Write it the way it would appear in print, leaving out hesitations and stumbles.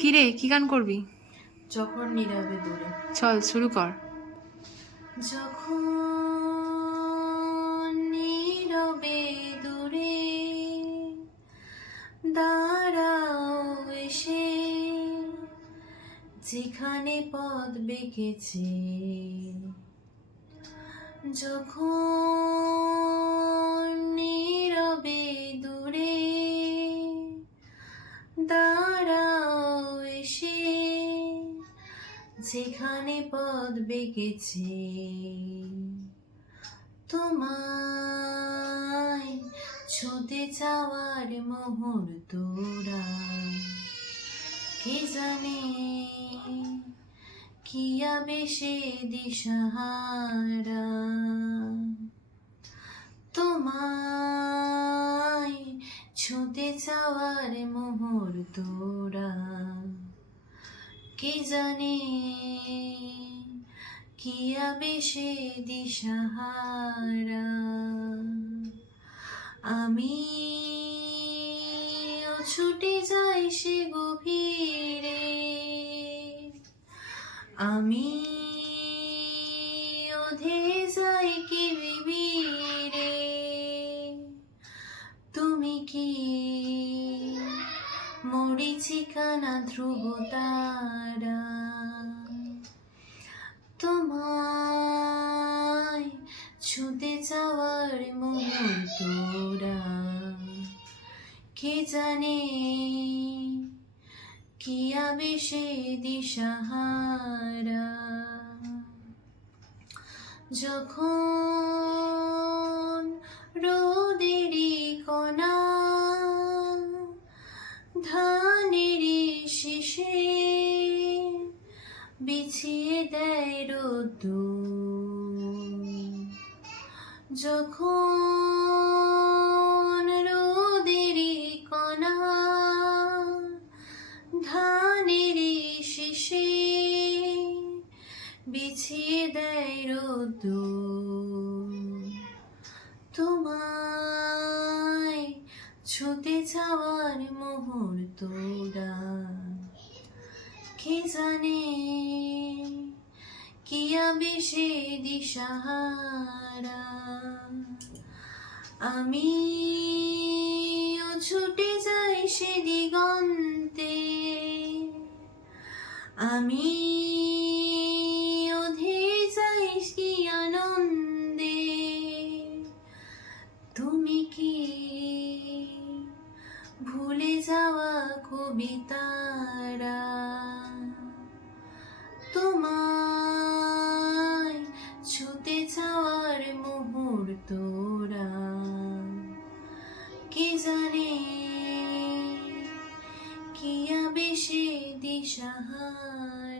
কি রে, কি গান করবি? যখন নীরবে দূরে। চল শুরু কর। যখন নীরবে দূরে দাঁড়াও এসে, যেখানে পথ বেঁকেছে। যখন নীরবে দূরে দাঁড়াও এসে, যেখানে পথ বেঁকেছে। তোমায় ছুঁতে চাওয়ার মুহূর্তরা, কে জানে কি আবেশে দিশাহারা। তোমায় ছুঁতে চাওয়ার মুহূর্তরা, কে জানে কি আবেশে দিশাহারা। আমি ছুটে যাই সে গভীরে, আমি ওধে যাই কি বিবিরে। তুমি কি মরীচিকানা ধ্রুব তারা, তোমায় ছুঁতে যাওয়ার মুহূর্তরা, কে জানে কি আবেশে দিশাহারা। যখন রোদেরই কণা ধানেরই শীষে বিছিয়ে দেয় রোদ্দুর। যখন রোদেরই কণা ধানেরই শীষে বিছিয়ে দেয় রোদ্দুর। তোমায় ছুঁতে চাওয়ার মুহূর্তরা, কে জানে কি আবেশে দিশাহারা। আমি ছুটে যাই সে দিগন্তে, আমি ওধে যাই কি আনন্দে। তুমি কি ভুলে যাওয়া কবিতারা, তোমায় ছুঁতে চাওয়ার মুহূর্তরা, কে জানে কি আবেশে দিশাহারা।